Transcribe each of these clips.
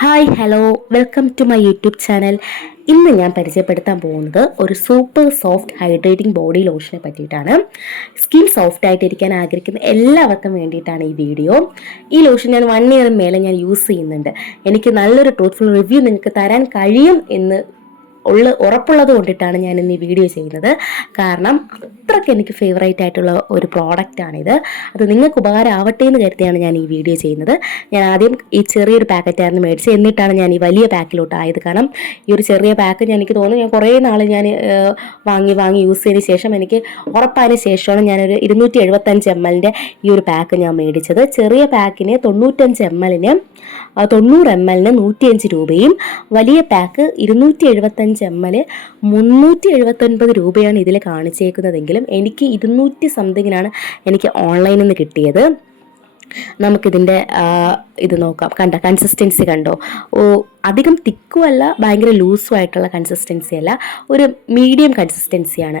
Hi hello welcome to my YouTube channel. ഇന്ന് ഞാൻ പരിചയപ്പെടുത്താൻ പോകുന്നത് ഒരു സൂപ്പർ സോഫ്റ്റ് ഹൈഡ്രേറ്റിംഗ് ബോഡി ലോഷനെ പറ്റിയിട്ടാണ്. സ്കിൻ സോഫ്റ്റ് ആയിട്ടിരിക്കാൻ ആഗ്രഹിക്കുന്ന എല്ലാവർക്കും വേണ്ടിയിട്ടാണ് ഈ വീഡിയോ. ഈ ലോഷൻ ഞാൻ 1 ഇയർ മേലെ ഞാൻ യൂസ് ചെയ്യുന്നുണ്ട്. എനിക്ക് നല്ലൊരു ട്രൂത്ത്ഫുൾ റിവ്യൂ നിങ്ങൾക്ക് തരാൻ കഴിയും എന്ന് ഉറപ്പുള്ളത് കൊണ്ടിട്ടാണ് ഞാൻ ഇന്ന് ഈ വീഡിയോ ചെയ്യുന്നത്. കാരണം അത്രയ്ക്ക് എനിക്ക് ഫേവറേറ്റ് ആയിട്ടുള്ള ഒരു പ്രോഡക്റ്റാണിത്. അത് നിങ്ങൾക്ക് ഉപകാരമാവട്ടെ എന്ന് കരുതിയാണ് ഞാൻ ഈ വീഡിയോ ചെയ്യുന്നത്. ഞാൻ ആദ്യം ഈ ചെറിയൊരു പാക്കറ്റായിരുന്നു മേടിച്ചത്, എന്നിട്ടാണ് ഞാൻ ഈ വലിയ പാക്കിലോട്ട് ആയത്. കാരണം ഈ ഒരു ചെറിയ പാക്ക് എനിക്ക് തോന്നുന്നു ഞാൻ കുറേ നാൾ ഞാൻ വാങ്ങി യൂസ് ചെയ്തതിന് ശേഷം എനിക്ക് ഉറപ്പായതിന് ശേഷമാണ് ഞാനൊരു 275 ml ഈ ഒരു പാക്ക് ഞാൻ മേടിച്ചത്. ചെറിയ പാക്കിന് 95 ml 90 ml 105 രൂപയും വലിയ പാക്ക് 275 ml 379 രൂപയാണ് ഇതിൽ കാണിച്ചേക്കുന്നതെങ്കിലും എനിക്ക് 200 സംതിങ്ങിനാണ് എനിക്ക് ഓൺലൈനിൽ നിന്ന് കിട്ടിയത്. നമുക്കിതിൻ്റെ ഇത് നോക്കാം. കൺസിസ്റ്റൻസി കണ്ടോ? അധികം തിക്കും അല്ല, ഭയങ്കര ലൂസും ആയിട്ടുള്ള കൺസിസ്റ്റൻസി അല്ല, ഒരു മീഡിയം കൺസിസ്റ്റൻസിയാണ്.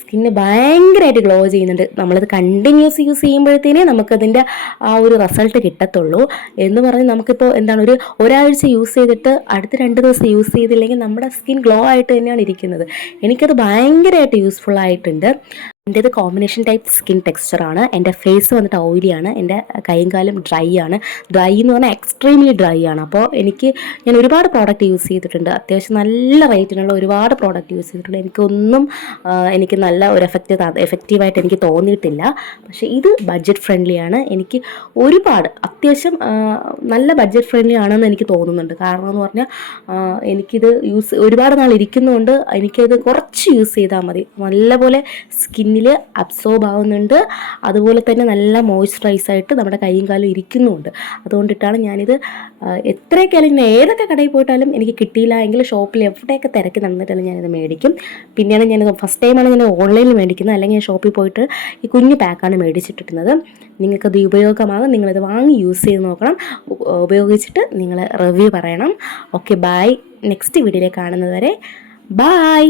സ്കിന്ന് ഭയങ്കരമായിട്ട് ഗ്ലോ ചെയ്യുന്നുണ്ട്. നമ്മളത് കണ്ടിന്യൂസ് യൂസ് ചെയ്യുമ്പോഴത്തേനേ നമുക്കതിൻ്റെ ആ ഒരു റിസൾട്ട് കിട്ടത്തുള്ളൂ. എന്ന് പറഞ്ഞ് നമുക്കിപ്പോൾ ഒരാഴ്ച യൂസ് ചെയ്തിട്ട് അടുത്ത 2 ദിവസം യൂസ് ചെയ്തില്ലെങ്കിൽ നമ്മുടെ സ്കിൻ ഗ്ലോ ആയിട്ട് തന്നെയാണ് ഇരിക്കുന്നത്. എനിക്കത് ഭയങ്കരമായിട്ട് യൂസ്ഫുൾ ആയിട്ടുണ്ട്. എൻ്റേത് കോമ്പിനേഷൻ ടൈപ്പ് സ്കിൻ ടെക്സ്ചറാണ്. എൻ്റെ ഫേസ് വന്നിട്ട് ഓയിലിയാണ്, എൻ്റെ കൈയും കാലും ഡ്രൈ ആണ്. ഡ്രൈ എന്ന് പറഞ്ഞാൽ എക്സ്ട്രീംലി ഡ്രൈ ആണ്. അപ്പോൾ ഞാൻ ഒരുപാട് പ്രോഡക്റ്റ് യൂസ് ചെയ്തിട്ടുണ്ട്. അത്യാവശ്യം നല്ല റേറ്റിനുള്ള ഒരുപാട് പ്രോഡക്റ്റ് യൂസ് ചെയ്തിട്ടുണ്ട്. എനിക്ക് നല്ല ഒരു എഫക്റ്റീവായിട്ട് എനിക്ക് തോന്നിയിട്ടില്ല. പക്ഷേ ഇത് ബഡ്ജറ്റ് ഫ്രണ്ട്ലിയാണ്. എനിക്ക് അത്യാവശ്യം നല്ല ബഡ്ജറ്റ് ഫ്രണ്ട്ലി ആണെന്ന് എനിക്ക് തോന്നുന്നുണ്ട്. കാരണം എന്ന് പറഞ്ഞാൽ എനിക്കിത് ഒരുപാട് നാൾ ഇരിക്കുന്നതുകൊണ്ട് എനിക്കത് കുറച്ച് യൂസ് ചെയ്താൽ മതി. നല്ലപോലെ സ്കിന്നിൽ അബ്സോർബ് ആവുന്നുണ്ട്. അതുപോലെ തന്നെ നല്ല മോയ്സ്ചറൈസായിട്ട് നമ്മുടെ കൈയും കാലും ഇരിക്കുന്നുമുണ്ട്. അതുകൊണ്ടിട്ടാണ് ഞാനിത് എത്രയൊക്കെയാലും ഞാൻ ഏതൊക്കെ കടയിൽ പോയിട്ടാലും എനിക്ക് കിട്ടിയില്ല എങ്കിൽ ഷോപ്പിൽ എവിടെയൊക്കെ തിരക്കി നടന്നിട്ടാലും ഞാനിത് മേടിക്കും. പിന്നെയാണ് ഞാനിത് ഫസ്റ്റ് ടൈമാണ് ഞാൻ ഓൺലൈനിൽ മേടിക്കുന്നത്. അല്ലെങ്കിൽ ഞാൻ ഷോപ്പിൽ പോയിട്ട് ഈ കുഞ്ഞു പാക്കാണ് മേടിച്ചിട്ടിരുന്നത്. നിങ്ങൾക്കത് ഉപയോഗമാകും. നിങ്ങളിത് വാങ്ങി യൂസ് ചെയ്ത് നോക്കണം. ഉപയോഗിച്ചിട്ട് നിങ്ങൾ റിവ്യൂ പറയണം. Okay, by. നെക്സ്റ്റ് വീഡിയോയിൽ കാണുന്നത് വരെ ബൈ.